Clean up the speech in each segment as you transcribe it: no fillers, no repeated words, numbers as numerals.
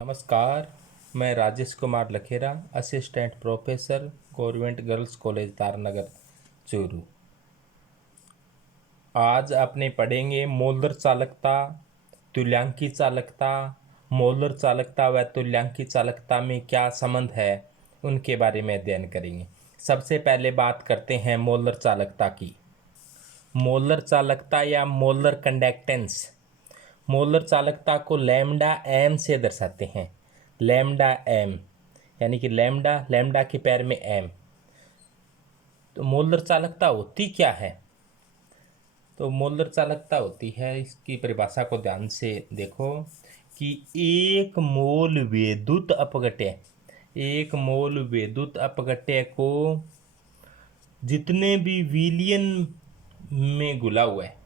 नमस्कार। मैं Rajesh Kumar Lakhera, assistant professor, government girls college Taranagar, Churu. आज अपने पढ़ेंगे मोलर चालकता, तुल्यांकी चालकता। मोलर चालकता व तुल्यांकी चालकता में क्या संबंध है, उनके बारे में अध्ययन करेंगे। सबसे पहले बात करते हैं मोलर चालकता की। मोलर चालकता या मोलर कंडक्टेंस। मोलर चालकता को लैम्डा एम से दर्शाते हैं। लैम्डा एम यानी कि लैम्डा लैम्डा के पैर में एम। तो मोलर चालकता होती क्या है? तो मोलर चालकता होती है, इसकी परिभाषा को ध्यान से देखो कि एक मोल विद्युत अपघट्य को जितने भी विलियन में घुला हुआ है,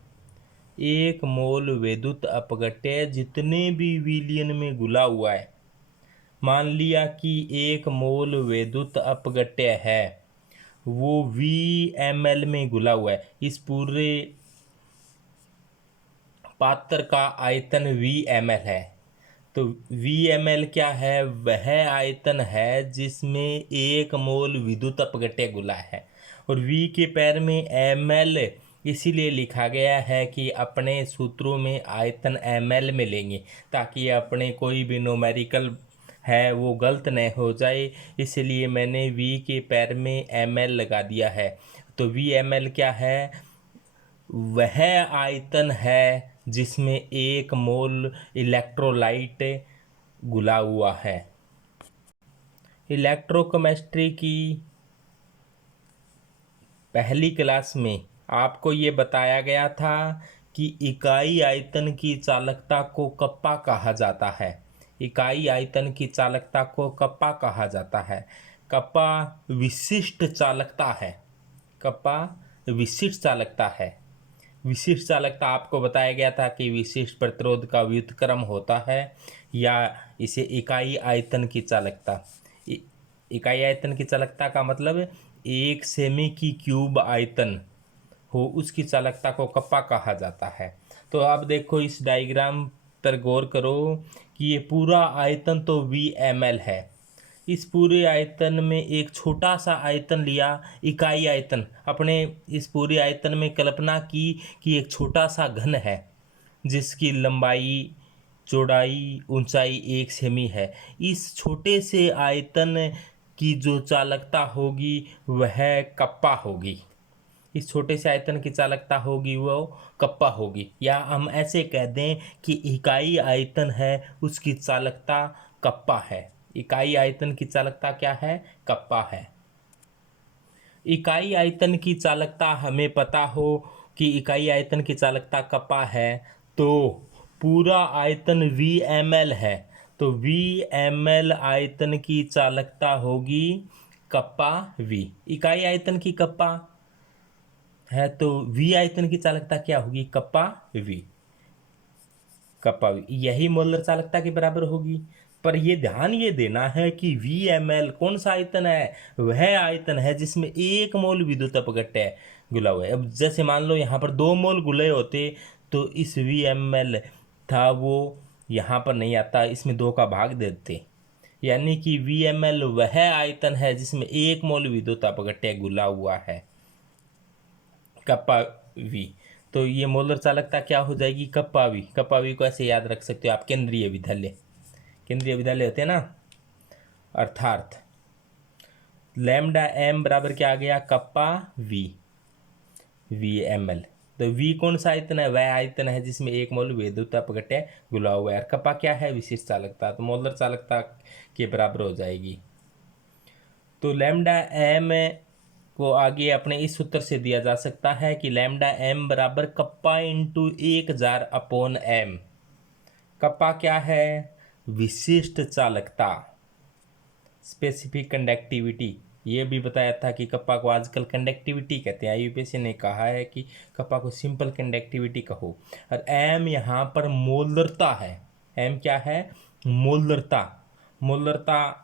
एक मोल विद्युत अपघट्य जितने भी विलियन में घुला हुआ है। मान लिया कि एक मोल विद्युत अपघट्य है, वो VmL में घुला हुआ है। इस पूरे पात्र का आयतन VmL है। तो VmL क्या है? वह आयतन है जिसमें एक मोल विद्युत अपघट्य घुला है। और V के पैर में ml इसीलिए लिखा गया है कि अपने सूत्रों में आयतन ml में लेंगे, ताकि अपने कोई भी न्यूमेरिकल है वो गलत न हो जाए। इसलिए मैंने V के पैर में ml लगा दिया है। तो VmL क्या है? वह आयतन है जिसमें एक मोल इलेक्ट्रोलाइट घुला हुआ है। इलेक्ट्रोकेमिस्ट्री की पहली क्लास में आपको ये बताया गया था कि इकाई आयतन की चालकता को कप्पा कहा जाता है। इकाई आयतन की चालकता को कप्पा कहा जाता है। कप्पा विशिष्ट चालकता है। कप्पा विशिष्ट चालकता है। विशिष्ट चालकता आपको बताया गया था कि विशिष्ट प्रतिरोध का व्युत्क्रम होता है, या इसे इकाई आयतन की चालकता। इकाई आयतन की चालकता का मतलब एक सेमी की क्यूब आयतन हो, उसकी चालकता को कप्पा कहा जाता है। तो अब देखो इस डायग्राम पर गौर करो कि ये पूरा आयतन तो VmL है। इस पूरे आयतन में एक छोटा सा आयतन लिया, इकाई आयतन। अपने इस पूरे आयतन में कल्पना की कि एक छोटा सा घन है जिसकी लंबाई, चौड़ाई, ऊंचाई 1 सेमी है। इस छोटे से आयतन की जो चालकता होगी वह कप्पा होगी। इस छोटे से आयतन की चालकता होगी वो कप्पा होगी। या हम ऐसे कह दें कि इकाई आयतन है उसकी चालकता कप्पा है। इकाई आयतन की चालकता क्या है? कप्पा है। इकाई आयतन की चालकता हमें पता हो कि इकाई आयतन की चालकता कप्पा है, तो पूरा आयतन VmL है। तो VmL आयतन की चालकता होगी कप्पा V। इकाई आयतन की कप्पा है तो V आयतन की चालकता क्या होगी? Kappa V। कप्पा V यही मोलर चालकता के बराबर होगी। पर ये ध्यान ये देना है कि VmL कौन सा आयतन है? वह आयतन है जिसमें एक मोल विद्युत अपघट्य घुला हुआ है। अब जैसे मान लो यहाँ पर 2 मोल घुले होते तो इस VmL था वो यहाँ पर नहीं आता, इसमें 2 का भाग देते। यानी कि VmL वह आयतन है जिसमें एक मोल विद्युत अपघट्य घुला हुआ है, कप्पा V। तो ये मोलर चालकता क्या हो जाएगी? Kappa V। कप्पा V को ऐसे याद रख सकते हो आप, केंद्रीय विद्यालय होते हैं ना, अर्थात लैम्डा एम बराबर क्या आ गया? Kappa V। VmL। तो V कौन सा आयतन है? वह आयतन है जिसमें एक मोल विद्युत अपघट्य घुला हुआ है। कप्पा क्या है? विशिष्ट चालकता। तो मोलर चालकता के बराबर हो जाएगी। तो लैम्डा एम को आगे अपने इस सूत्र से दिया जा सकता है कि लैम्डा एम बराबर कप्पा इंटू 1000/m। कप्पा क्या है? विशिष्ट चालकता, स्पेसिफिक कंडक्टिविटी। ये भी बताया था कि कप्पा को आजकल कंडक्टिविटी कहते हैं। IUPAC ने कहा है कि कप्पा को सिंपल कंडक्टिविटी कहो। और एम यहाँ पर मोलरता है। एम क्या है? मोलरता। मोलरता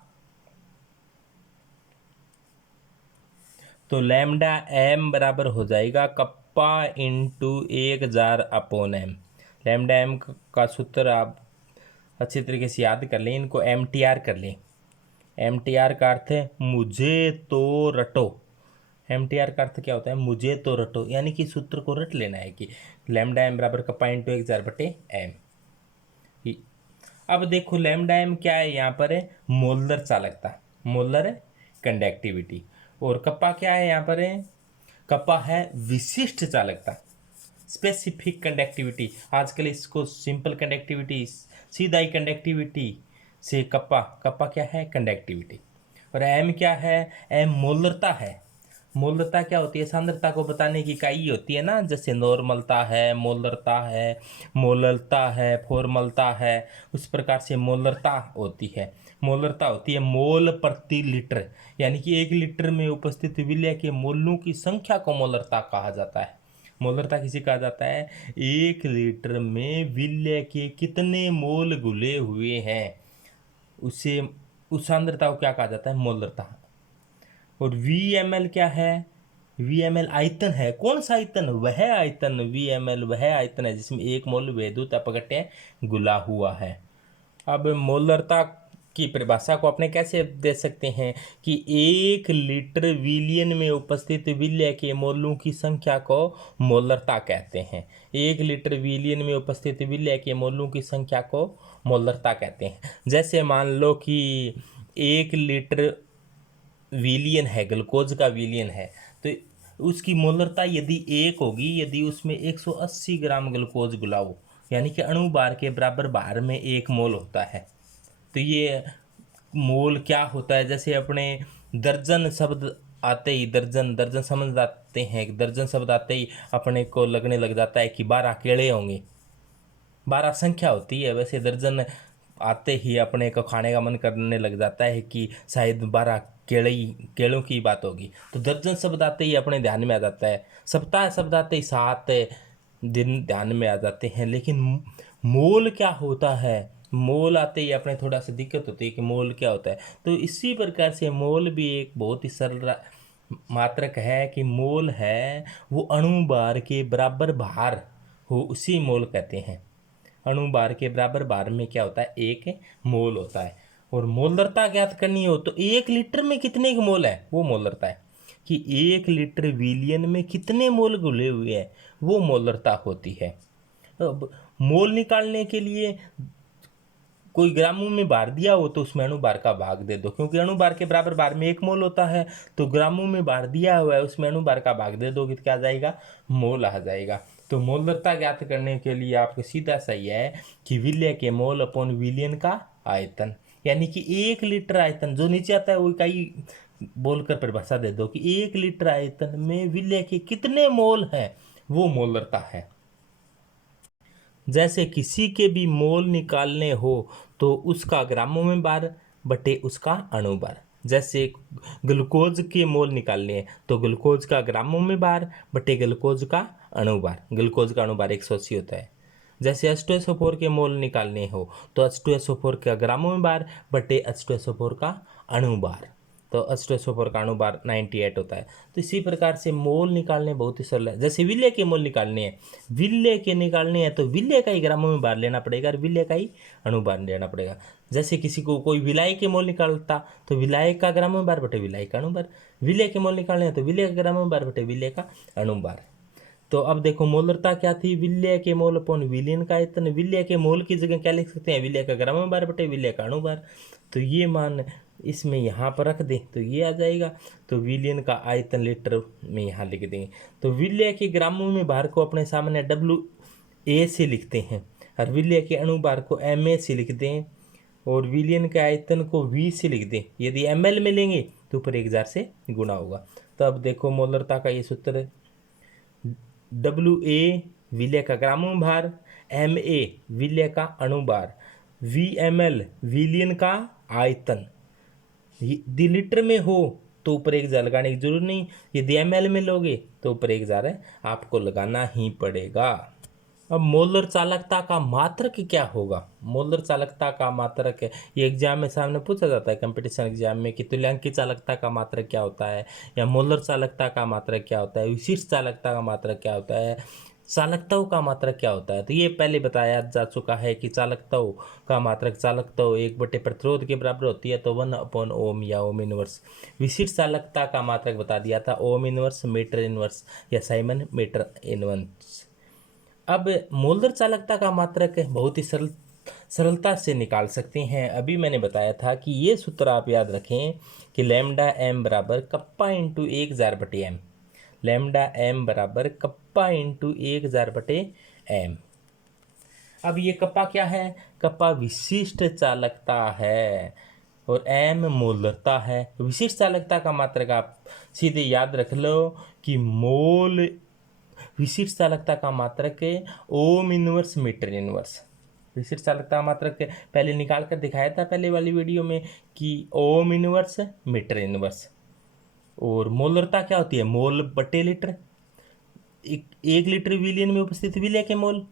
तो लैम्डा एम बराबर हो जाएगा kappa into 1000/m। Lambda M का सूत्र आप अच्छे तरीके से याद कर लें, इनको MTR कर लें। MTR का अर्थ है मुझे तो रटो। MTR का अर्थ क्या होता है? मुझे तो रटो, यानी कि सूत्र को रट लेना है कि लैम्डा एम बराबर कप्पा इंटू 1,000 बटे एम। अब देखो लैम्डा एम क्या है, यहाँ पर है मोलर चालकता, मोलर कंडक्टिविटी, और कप्पा क्या है यहाँ पर है? कप्पा है विशिष्ट चालकता, स्पेसिफिक कंडक्टिविटी। आजकल इसको सिंपल कंडक्टिविटी, सीधा कंडक्टिविटी से कप्पा, कप्पा क्या है? कंडक्टिविटी। और एम क्या है? एम मोलरता है। मोलरता क्या होती है? सांद्रता को बताने की इकाई होती है ना, जैसे नॉर्मलता है, मोलरता है, मोलरता है, फॉर्मलता है, उस प्रकार से मोलरता होती है। मोलरता होती है मोल प्रति लीटर, यानी कि 1 लीटर में उपस्थित विलय के मोलों की संख्या को मोलरता कहा जाता है। मोलरता किसे कहा जाता है? 1 लीटर में विलय के कितने मोल घुले हुए हैं, उसे, उस सांद्रता को क्या कहा जाता है? मोलरता। और VmL क्या है? VmL आयतन है। कौन सा आयतन? वह आयतन, VmL वह आयतन है जिसमें 1 मोल वैद्युत अपघट्य घुला हुआ है। अब मोलरता की परिभाषा को अपने कैसे दे सकते हैं कि 1 लीटर विलियन में उपस्थित विलय के मोलों की संख्या को मोलरता कहते हैं। 1 लीटर विलियन में उपस्थित विलय के मोलों की संख्या को मोलरता कहते हैं। जैसे मान लो कि 1 लीटर विलियन है, ग्लूकोज का विलियन है, तो उसकी मोलरता यदि 1 होगी, यदि उसमें 180 ग्राम ग्लूकोज घुला हो, यानी कि अणु भार के बराबर भार में 1 मोल होता है। तो ये मोल क्या होता है? जैसे अपने दर्जन शब्द आते ही, दर्जन दर्जन समझ आते हैं, दर्जन शब्द आते ही अपने को लगने लग जाता है कि 12 केले होंगे। 12 संख्या होती है, वैसे दर्जन आते ही अपने को खाने का मन करने लग जाता है कि शायद 12 केलों की बात होगी। तो दर्जन शब्द आते ही अपने ध्यान में आ जाता है, सप्ताह शब्द आते ही 7 दिन ध्यान में आ जाते हैं। लेकिन मोल क्या होता है? मोल आते ही अपने थोड़ा सा दिक्कत होती है कि मोल क्या होता है। तो इसी प्रकार से मोल भी एक बहुत ही सरल मात्रक है कि मोल है वो अणु भार के बराबर भार हो, उसी मोल कहते हैं। अणु भार के बराबर भार में क्या होता है? 1 मोल होता है। और मोलरता ज्ञात करनी हो तो 1 लीटर में कितने के मोल है, वो मोलरता है। कि 1 लीटर विलियन में कितने मोल घुले हुए हैं, वो मोलरता होती है। अब मोल निकालने के लिए कोई ग्रामों में भार दिया हो तो उसमें अणुभार का भाग दे दो, क्योंकि अणुभार के बराबर भार में 1 मोल होता है। तो ग्रामों में भार दिया हुआ है, उसमें अणुभार का भाग दे दोगे तो क्या आ जाएगा? मोल आ जाएगा। तो मोलरता ज्ञात करने के लिए आपको सीधा सही है कि विलय के मोल अपॉन विलियन का आयतन, यानी कि 1 लीटर आयतन जो नीचे आता है वो इकाई बोलकर परिभाषा दे दो कि 1 लीटर आयतन में विलय के कितने मोल हैं, वो मोलरता है। जैसे किसी के भी मोल निकालने हो तो उसका ग्रामों में भार बटे उसका अणु भार। जैसे ग्लूकोज के मोल निकालने हैं तो ग्लूकोज का ग्रामों में भार बटे ग्लूकोज का अणु भार। ग्लूकोज का अणु भार 180 होता है। जैसे H2SO4 के मोल निकालने हो तो H2SO4 का ग्रामों में भार बटे H2SO4 का अणु भार। तो H2SO4 का अणु भार 98 होता है। तो इसी प्रकार से मोल निकालने बहुत ही सरल है। जैसे विलय के मोल निकालने हैं, विलय के निकालने हैं तो विलय का ही ग्रामों में भार लेना पड़ेगा और विलय का ही अणु भार लेना पड़ेगा। जैसे किसी को कोई विलाय के मोल निकालता तो विलाय का ग्रामों में भार बटे विलाय का अणु भार। विलय के मोल निकालने हैं तो विलय का ग्रामों में भार बटे विलय का अणु भार। तो अब देखो मोलरता क्या थी? विलय के मोल अपॉन विलियन का आयतन। विलय के मोल की जगह क्या लिख सकते हैं? विलय का ग्रामों में भार बटे विलय का अणु भार। तो ये मान इसमें यहाँ पर रख दें तो ये आ जाएगा। तो विलियन का आयतन लीटर में यहाँ लिख देंगे। तो विलय के ग्रामों में भार को अपने सामने WA से लिखते हैं और विलय के अणु भार को MA से लिख दें और विलियन के आयतन को V से लिख दें। यदि ml में लेंगे तो ऊपर 1000 से गुणा होगा। तो अब देखो मोलरता का ये सूत्र, WA विलय का ग्रामों में भार, MA विलय का अणु भार, VmL विलियन का आयतन। यदि लीटर में हो तो ऊपर 1000 लगाने की जरूरत नहीं, यदि ml में लोगे तो ऊपर 1000 है आपको लगाना ही पड़ेगा। अब मोलर चालकता का मात्रक क्या होगा? मोलर चालकता का मात्रक ये एग्जाम में सामने पूछा जाता है, कंपटीशन एग्जाम में, कि तुल्यांकी चालकता का मात्रक क्या होता है, या मोलर चालकता का मात्रक क्या होता है, विशिष्ट चालकता का मात्रक क्या होता है, चालकताओं का मात्रक क्या होता है? तो ये पहले बताया जा चुका है कि चालकताओं का मात्रक, चालकताओं 1 बटे प्रतिरोध के बराबर होती है, तो 1/ओम या ओम इनवर्स। विशिष्ट चालकता का मात्रक बता दिया था, ओम इनवर्स, मीटर इनवर्स या साइमन मीटर इनवर्स। अब मोल्डर चालकता का मात्रक बहुत ही सरलता से निकाल सकते हैं। अभी मैंने बताया था कि ये सूत्र आप याद रखें कि लैम्डा एम बराबर kappa into 1000/m। Lambda M बराबर कप्पा इंटू 1000/m। अब ये कप्पा क्या है? कप्पा विशिष्ट चालकता है और एम मोलरता है। विशिष्ट चालकता का मात्रक आप सीधे याद रख लो कि मोल, विशिष्ट चालकता का मात्रक है ओम इनवर्स मीटर इनवर्स। विशिष्ट चालकता मात्रक पहले निकाल कर दिखाया था पहले वाली वीडियो में कि ओम इनवर्स मीटर इनवर्स। और मोलरता क्या होती है? मोल बटे लीटर। 1 लीटर विलियन में उपस्थित विलय के मोल।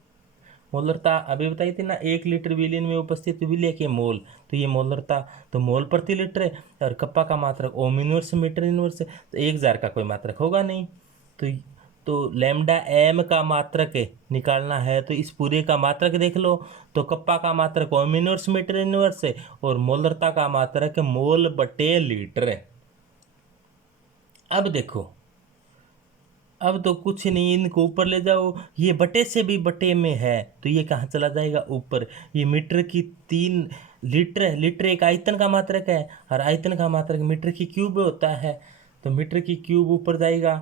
मोलरता अभी बताई थी ना, 1 लीटर विलियन में उपस्थित विलय के मोल, तो ये मोलरता, तो मोल प्रति लीटर है। और कप्पा का मात्रक ओम इनवर्स मीटर इनवर्स है, तो 1000 का कोई मात्रक होगा नहीं। तो लैम्डा एम का मात्रक निकालना है तो इस पूरे का मात्रक देख लो। तो कप्पा का मात्रक ओम इनवर्स मीटर इनवर्स है और मोलरता का मात्रक मोल बटे लीटर है। अब देखो, अब तो कुछ नहीं, इनको ऊपर ले जाओ, ये बटे से भी बटे में है तो ये कहाँ चला जाएगा? ऊपर। ये मीटर की 3 लीटर है। लीटर एक आयतन का मात्रक है और आयतन का मात्रक मीटर की क्यूब होता है, तो मीटर की क्यूब ऊपर जाएगा।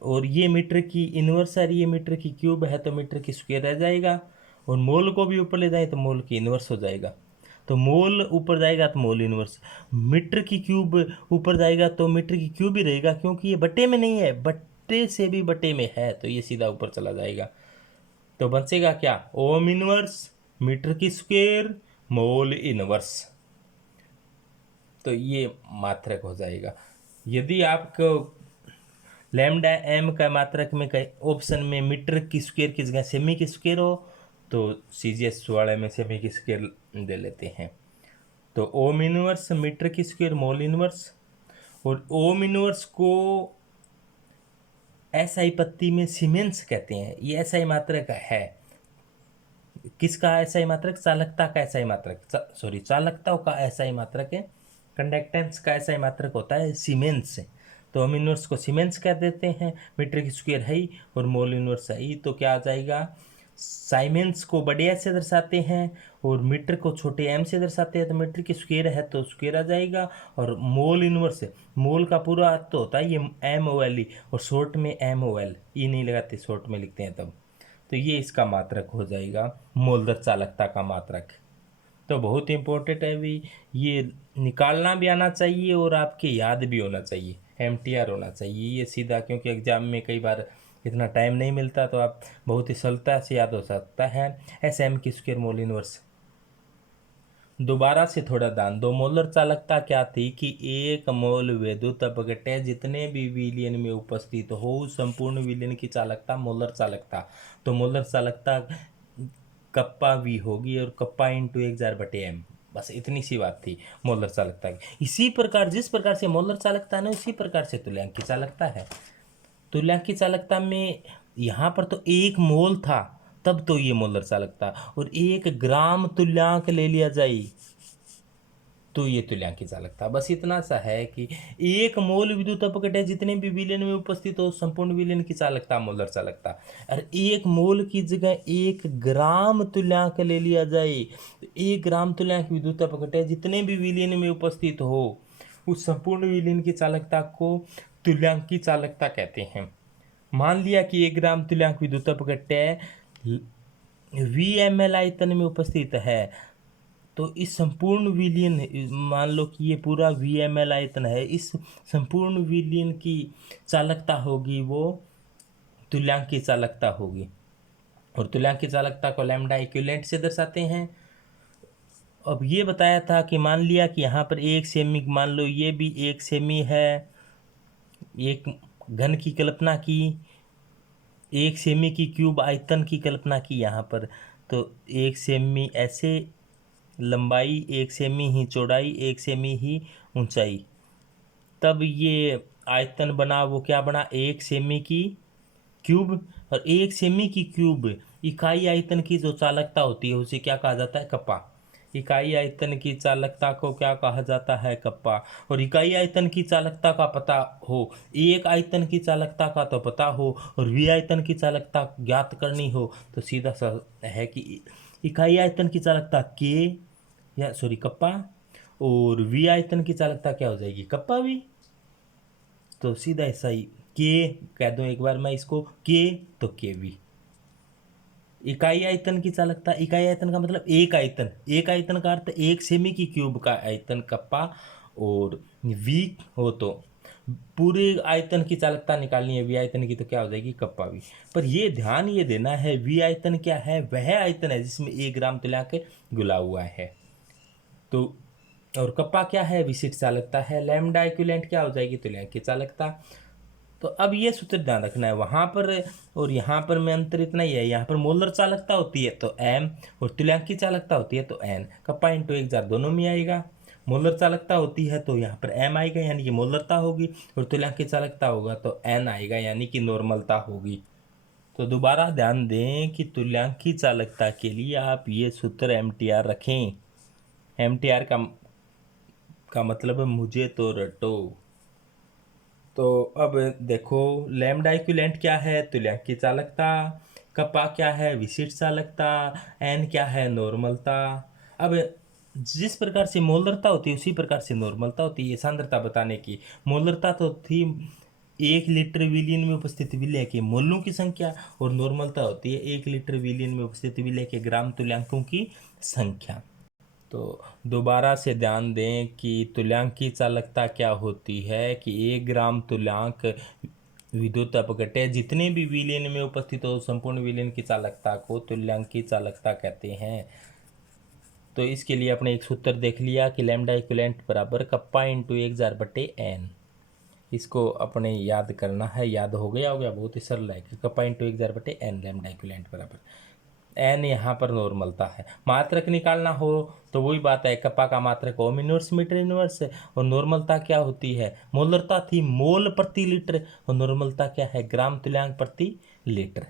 और ये मीटर की इनवर्स है, ये मीटर की क्यूब है तो मीटर की स्क्वायर रह जाएगा। और मोल को भी ऊपर ले जाए तो मोल की इनवर्स हो जाएगा। तो मोल ऊपर जाएगा तो मोल इनवर्स। मीटर की क्यूब ऊपर जाएगा तो मीटर की क्यूब ही रहेगा, क्योंकि ये बटे में नहीं है, बटे से भी बटे में है, तो ये सीधा ऊपर चला जाएगा। तो बचेगा क्या? ओम इनवर्स मीटर की स्क्वायर मोल इनवर्स। तो ये मात्रक हो जाएगा। यदि आपको लैम्डा एम का मात्रक में कहीं ऑप्शन में मीटर की स्क्वायर की जगह सेमी की स्क्वायर हो तो सीजीएस वाले में सेमी की स्क्वायर दे लेते हैं। तो ओम इनवर्स मीटर की स्क्वायर मोल इनवर्स। और ओम इनवर्स को एसआई पत्ती में सीमेंस कहते हैं। ये एसआई मात्रक है। किसका एसआई मात्रक? चालकता का एसआई मात्रक, सॉरी, चालकता का एसआई मात्रक है। कंडक्टेंस का एसआई मात्रक होता है सीमेंस। तो हम इनवर्स को सीमेंस कह देते हैं। मीटर की स्क्वायर है ही और मोल इनवर्स है ही, तो क्या आ जाएगा? साइमेंस को बड़े एस से दर्शाते हैं और मीटर को छोटे एम से दर्शाते हैं, तो मीटर की स्क्वायर है तो स्क्वायर आ जाएगा। और मोल इनवर्स, मोल का पूरा अर्थ तो होता है ये एम ओ एल ई, और शॉर्ट में एम ओ एल ई नहीं लगाते, शॉर्ट में लिखते हैं तब। तो ये इसका मात्रक हो जाएगा, मोलदर चालकता का मात्रक। तो बहुत इंपॉर्टेंट है भी, ये निकालना भी आना चाहिए और आपके याद भी होना चाहिए, एमटीआर होना चाहिए ये सीधा, क्योंकि एग्जाम में कई बार इतना टाइम नहीं मिलता, तो आप बहुत ही सरलता से याद हो सकता है। एस एम की स्क्वायर मोल इनवर्स। दोबारा से थोड़ा ध्यान दो। मोलर चालकता क्या थी कि 1 मोल विद्युत अपघट्य जितने भी विलयन में उपस्थित हो संपूर्ण विलयन की चालकता मोलर चालकता। तो मोलर चालकता कप्पा वी होगी और कप्पा इंटू 1000/m। बस इतनी सी बात थी मोलर चालकता की। इसी प्रकार जिस प्रकार से मोलर चालकता है उसी प्रकार से तुल्यांक की चालकता है। तुल्यांक की चालकता में यहाँ पर तो 1 मोल था तब तो ये मोलर चालकता, और 1 ग्राम तुल्यांक ले लिया जाए तो ये तुल्यांक की चालकता। बस इतना सा है कि 1 मोल विद्युत अपघट्य जितने भी विलयन में उपस्थित हो संपूर्ण विलयन की चालकता मोलर चालकता। और 1 मोल की जगह 1 ग्राम तुल्यांक ले लिया जाए तो 1 ग्राम तुल्यांक विद्युत अपघट्य जितने भी विलयन में उपस्थित हो उस संपूर्ण विलयन की चालकता को तुल्यांक की चालकता कहते हैं। मान लिया कि 1 ग्राम तुल्यांक विद्युत अपघट्य VmL आयतन में उपस्थित है, तो इस संपूर्ण विलयन, मान लो कि ये पूरा VmL आयतन है, इस संपूर्ण विलयन की चालकता होगी वो तुल्यांक की चालकता होगी। और तुल्यांक की चालकता को लैम्डा इक्विवेलेंट से दर्शाते हैं। अब ये बताया था कि मान लिया कि यहाँ पर 1 सेमी, मान लो ये भी 1 सेमी है, एक घन की कल्पना की, 1 सेमी की क्यूब आयतन की कल्पना की यहाँ पर, तो 1 सेमी ऐसे लंबाई, 1 सेमी ही चौड़ाई, 1 सेमी ही ऊंचाई, तब ये आयतन बना वो क्या बना? 1 सेमी की क्यूब और एक सेमी की क्यूब इकाई आयतन की जो चालकता होती है उसे क्या कहा जाता है? कप्पा। इकाई आयतन की चालकता को क्या कहा जाता है? कप्पा। और इकाई आयतन की चालकता का पता हो, एक आयतन की चालकता का तो पता हो और वी आयतन की चालकता ज्ञात करनी हो तो सीधा सा है कि इकाई आयतन की चालकता के या सॉरी कप्पा, और वी आयतन की चालकता क्या हो जाएगी? Kappa V. तो सीधा ऐसा ही के कह दूं एक बार मैं इसको, के तो के वी। इकाई आयतन की चालकता, इकाई आयतन का मतलब एक आयतन, एक आयतन का अर्थ एक सेमी की क्यूब का आयतन कप्पा, और वी हो तो पूरे आयतन की चालकता निकालनी है वी आयतन की तो क्या हो जाएगी? Kappa V. पर ये ध्यान ये देना है वी आयतन क्या है? वह आयतन है जिसमें 1 ग्राम तुल्यांक घुला हुआ है। तो और कप्पा क्या है? विशिष्ट चालकता है। लैम्डा इक्विवेलेंट क्या हो जाएगी? तुल्यांक की चालकता। तो अब ये सूत्र ध्यान रखना है, वहां पर और यहाँ पर में अंतर इतना ही है, यहाँ पर मोलर चालकता होती है तो एम, और तुल्यांक की चालकता होती है तो एन। कप्पा इंटू 1,000 दोनों में आएगा। मोलर चालकता होती है तो यहाँ पर एम आएगा यानी कि मोलरता होगी, और तुल्यांक की चालकता होगा तो एन आएगा यानी कि नॉर्मलता होगी। तो दोबारा ध्यान दें कि तुल्यांक की चालकता के लिए आप ये सूत्र एम टी आर रखें। एम टी आर का मतलब है मुझे तो रटो। तो अब देखो, लैम्डा इक्विवेलेंट क्या है? तुल्यांक की चालकता। कप्पा क्या है? विशिष्ट चालकता। एन क्या है? नॉर्मलता। अब जिस प्रकार से मोलरता होती है उसी प्रकार से नॉर्मलता होती है। सांद्रता बताने की, मोलरता तो थी 1 लीटर विलियन में उपस्थित विलय के मोलों की संख्या, और नॉर्मलता होती है 1 लीटर विलियन में उपस्थित विलय के ग्राम तुल्यांकों की संख्या। तो दोबारा से ध्यान दें कि तुल्यांक की चालकता क्या होती है कि 1 ग्राम तुल्यांक विद्युत अपघट्य जितने भी विलयन में उपस्थित हो संपूर्ण विलयन की चालकता को तुल्यांक की चालकता कहते हैं। तो इसके लिए अपने एक सूत्र देख लिया कि लैम्डा इक्विवेलेंट बराबर कप्पा इंटू 1,000/n। इसको अपने याद करना है, याद हो गया होगा, बहुत ही सरल है कि kappa into 1,000/n lambda equivalent बराबर एन। यहाँ पर नॉर्मलता है। मात्रक निकालना हो तो वही बात है, कप्पा का मात्रक ओम इनवर्स मीटर इनवर्स है, और नॉर्मलता क्या होती है? मोलरता थी मोल प्रति लीटर, और नॉर्मलता क्या है? ग्राम तुल्यांक प्रति लीटर।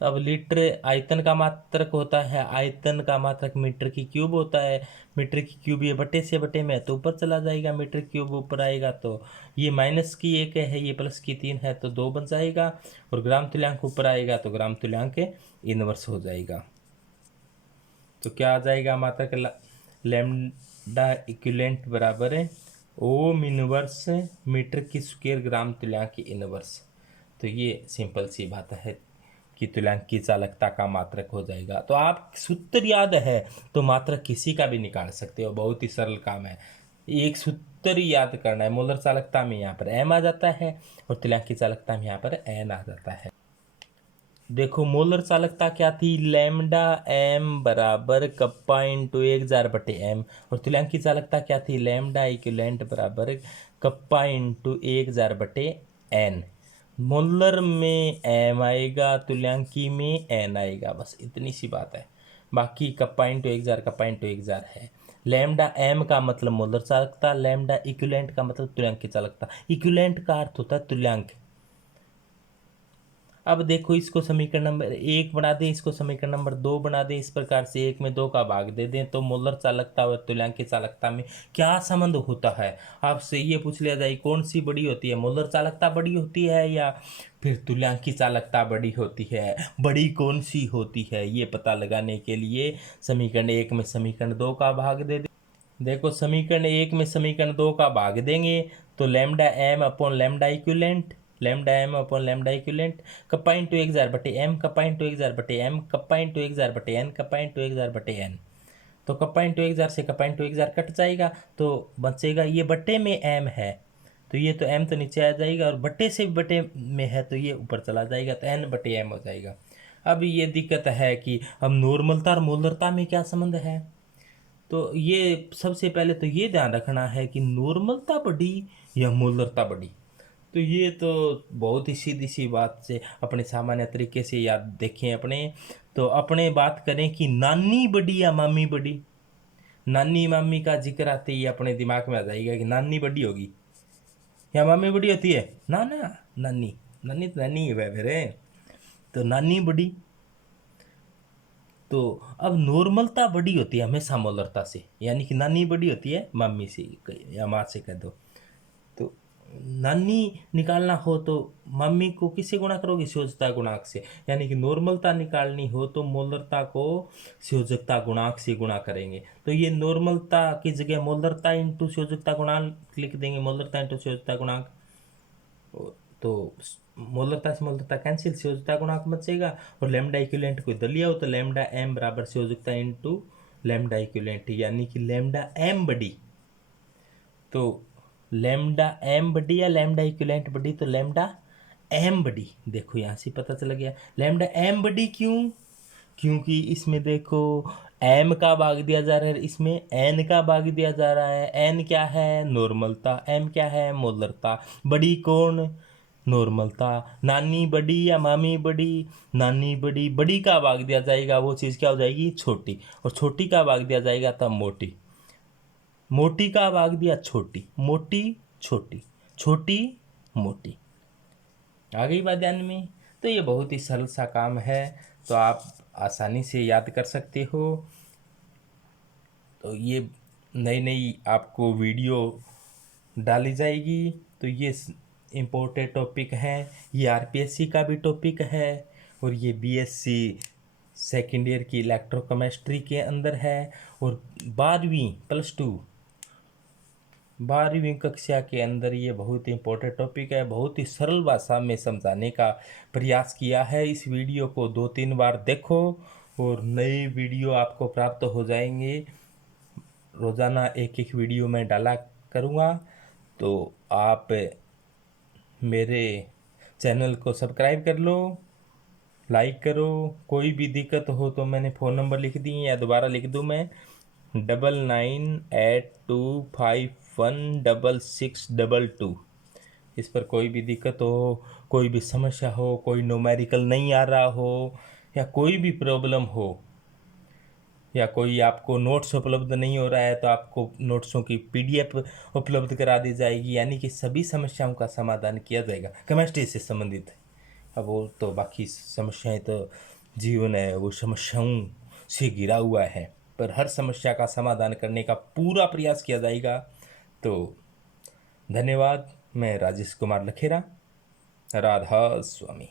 अब लीटर आयतन का मात्रक होता है, आयतन का मात्रक मीटर की क्यूब होता है। मीटर की क्यूब ये बटे से बटे में है तो ऊपर चला जाएगा, मीटर क्यूब ऊपर आएगा तो ये -1 है, ये +3 है तो 2 बन जाएगा, और ग्राम तुल्यांक ऊपर आएगा तो ग्राम तुल्यांक इनवर्स हो जाएगा। तो क्या आ जाएगा? मात्रक लैम्डा इक्विवेलेंट बराबर है ओम इनवर्स मीटर की स्क्वायर ग्राम तुल्यांक इनवर्स। तो ये सिंपल सी बात है कि तुल्यांक की चालकता का मात्रक हो जाएगा। तो आप सूत्र याद है तो मात्रक किसी का भी निकाल सकते हो, बहुत ही सरल काम है। एक सूत्र ही याद करना है। मोलर चालकता में यहाँ पर एम आ जाता है और तुल्यांक की चालकता में यहाँ पर एन आ जाता है। देखो मोलर चालकता क्या थी? लैम्डा एम बराबर कप्पा इंटू 1,000/m, और तुल्यांक की चालकता क्या थी? लैम्डा इक्विवेलेंट बराबर कप्पा इंटू 1,000/n। मोलर में एम आएगा, तुल्यांकी में एन आएगा, बस इतनी सी बात है। बाकी कप्पा इंटू 1,000 कप्पा इंटू 1,000 है। लैम्डा एम का मतलब मोलर चालकता, लैम्डा इक्विवेलेंट का मतलब तुल्यांक की चालकता। इक्विवेलेंट का अर्थ होता है तुल्यांक। अब देखो, इसको समीकरण नंबर 1 बना दें, इसको समीकरण नंबर 2 बना दें। इस प्रकार से 1 में 2 का भाग दे दें तो मोलर चालकता और तुल्यांक की चालकता में क्या संबंध होता है? आपसे ये पूछ लिया जाए कौन सी बड़ी होती है, मोलर चालकता बड़ी होती है या फिर तुल्यांक की चालकता बड़ी होती है? बड़ी कौन सी होती है ये पता लगाने के लिए समीकरण 1 में समीकरण 2 का भाग दे दें। देखो, समीकरण 1 में समीकरण 2 का भाग देंगे तो lambda M upon lambda equivalent, lambda M upon lambda equivalent, kappa into 1,000/m, kappa into 1,000/m, kappa into 1,000/n, kappa into 1,000/n। तो कप्पा इंटू 1,000 से कप्पा इंटू 1,000 कट जाएगा तो बचेगा, ये बट्टे में m है तो ये तो m तो नीचे आ जाएगा, और बट्टे से बट्टे में है तो ये ऊपर चला जाएगा तो n/m हो जाएगा। अब ये दिक्कत है कि अब नॉर्मलता और मोलरता में क्या संबंध है? तो ये सबसे पहले तो ये ध्यान रखना है कि नॉर्मलता बड़ी या मोलरता बड़ी। तो ये तो बहुत ही सीधी सी बात से अपने सामान्य तरीके से याद देखें अपने। तो अपने बात करें कि नानी बड़ी या मामी बड़ी। नानी मामी का जिक्र आते ही अपने दिमाग में आ जाएगा कि नानी बड़ी होगी या मामी बड़ी होती है। ना ना, नानी, नानी तो नानी है फिर। तो नानी बड़ी। तो अब नॉर्मलता बड़ी होती है हमेशा मोलरता से, यानी कि नानी बड़ी होती है मम्मी से या माँ से कह दो। तो नानी निकालना हो तो मम्मी को किससे गुणा करोगे? संयोजकता गुणांक से। यानी कि नॉर्मलता निकालनी हो तो मोलरता को संयोजकता गुणांक से गुणा करेंगे। तो ये नॉर्मलता की जगह मोलरता इंटू संयोजकता गुणांक लिख देंगे, मोलरता इंटू संयोजकता गुणांक। तो मोलरता से मोलरता कैंसिल, संयोजकता गुणांक बचेगा। और लैम्डा इक्विवेलेंट कोई दलिया हो तो लैम्डा एम बराबर संयोजकता इंटू लैम्डा इक्विवेलेंट, यानी कि लैम्डा एम बड़ी। तो लैम्डा एम बड़ी या लैम्डा इक्विवेलेंट बड़ी, तो लैम्डा एम बड़ी। देखो यहाँ से पता चल गया लैम्डा एम बड़ी क्यों, क्योंकि इसमें देखो एम का भाग दिया जा रहा है, इसमें एन का भाग दिया जा रहा है। एन क्या है? नॉर्मलता। एम क्या है? मोलरता। बड़ी कौन? नॉर्मलता। नानी बड़ी या मामी बड़ी? नानी बड़ी। बड़ी का भाग दिया जाएगा वो चीज़ क्या हो जाएगी? छोटी। और छोटी का भाग दिया जाएगा तब मोटी। मोटी का भाग दिया छोटी, मोटी छोटी, छोटी मोटी। आ गई बात ध्यान में? तो ये बहुत ही सरल सा काम है, तो आप आसानी से याद कर सकते हो। तो ये नई नई आपको वीडियो डाली जाएगी। तो ये इम्पोर्टेंट टॉपिक है, ये आरपीएससी का भी टॉपिक है और ये बीएससी सेकेंड ईयर की इलेक्ट्रोकेमिस्ट्री के अंदर है। और 12वीं कक्षा के अंदर ये बहुत ही इम्पोर्टेंट टॉपिक है। बहुत ही सरल भाषा में समझाने का प्रयास किया है। इस वीडियो को 2-3 बार देखो और नए वीडियो आपको प्राप्त हो जाएंगे। रोज़ाना एक एक वीडियो मैं डाला करूँगा, तो आप मेरे चैनल को सब्सक्राइब कर लो, लाइक करो। कोई भी दिक्कत हो तो मैंने फ़ोन नंबर लिख दी या दोबारा लिख दूँ मैं, 9982516622। इस पर कोई भी दिक्कत हो, कोई भी समस्या हो, कोई न्यूमेरिकल नहीं आ रहा हो या कोई भी प्रॉब्लम हो या कोई आपको नोट्स उपलब्ध नहीं हो रहा है, तो आपको नोट्सों की पीडीएफ उपलब्ध करा दी जाएगी। यानी कि सभी समस्याओं का समाधान किया जाएगा केमिस्ट्री से संबंधित। अब वो तो बाकी समस्याएं तो जीवन है, वो समस्याओं से घिरा हुआ है, पर हर समस्या का समाधान करने का पूरा प्रयास किया जाएगा। तो धन्यवाद। मैं राजेश कुमार लखेरा। राधा स्वामी।